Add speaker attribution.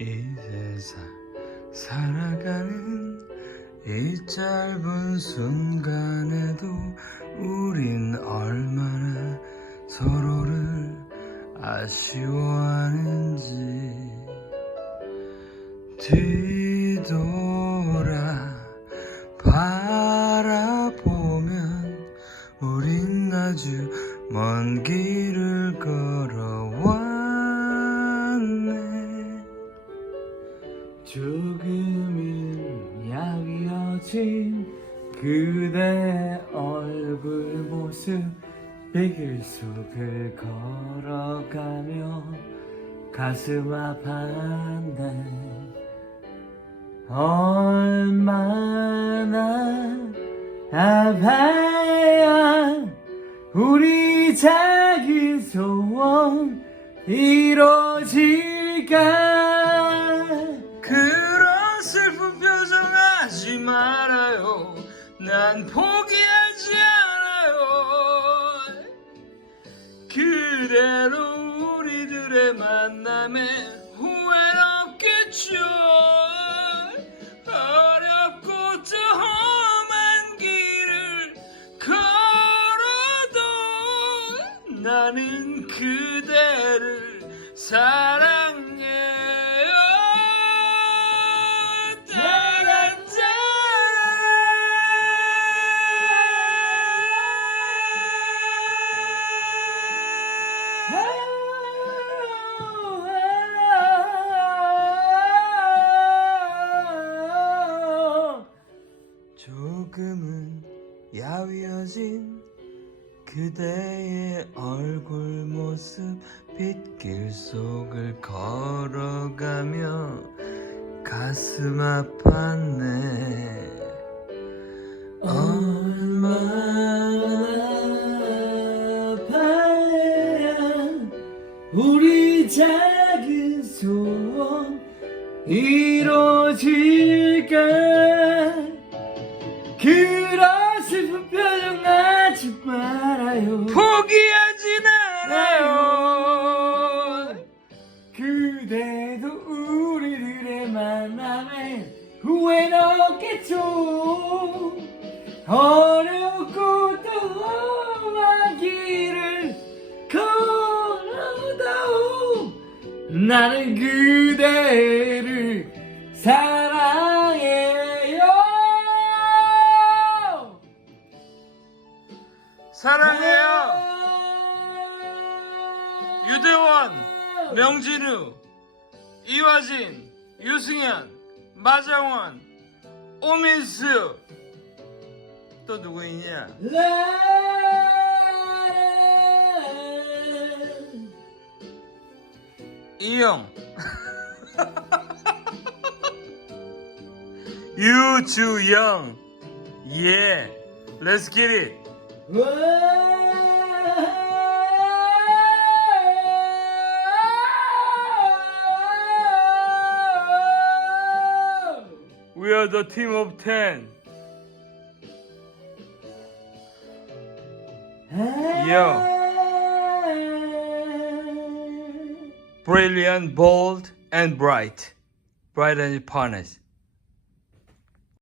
Speaker 1: 이 세상 살아가는 이 짧은 순간에도 우린 얼마나 서로를 아쉬워하는지. 뒤돌아 바라보면 우린 아주 먼 길을 걸어 조금은 야위어진 그대 얼굴 모습 베길 속을 걸어가며 가슴 아팠네. 얼마나 아파야 우리 작은 소원 이루어질까 난 포기하지 않아요. 그대로 우리들의 만남에 후회는 없겠죠. 어렵고 또 험한 길을 걸어도 나는 그대를 사랑 조금은 야위어진 그대의 얼굴 모습 빗길 속을 걸어가며 가슴 아팠네 우리 작은 소원 이루어질까? 그런 슬픈 표정 하지 말아요. 포기하진 않아요. 그대도 우리들의 만남에 후회는 없겠죠. 어렵고 또 험한 길을 나는 그대를 사랑해요. 사랑해요. 유대원 명진우 이화진 유승현 마정원 오민수. 또 누구 있냐 이영 유주영 예 Let's get it We are the team of 10 Yeah. Brilliant, bold and bright. Bright and partners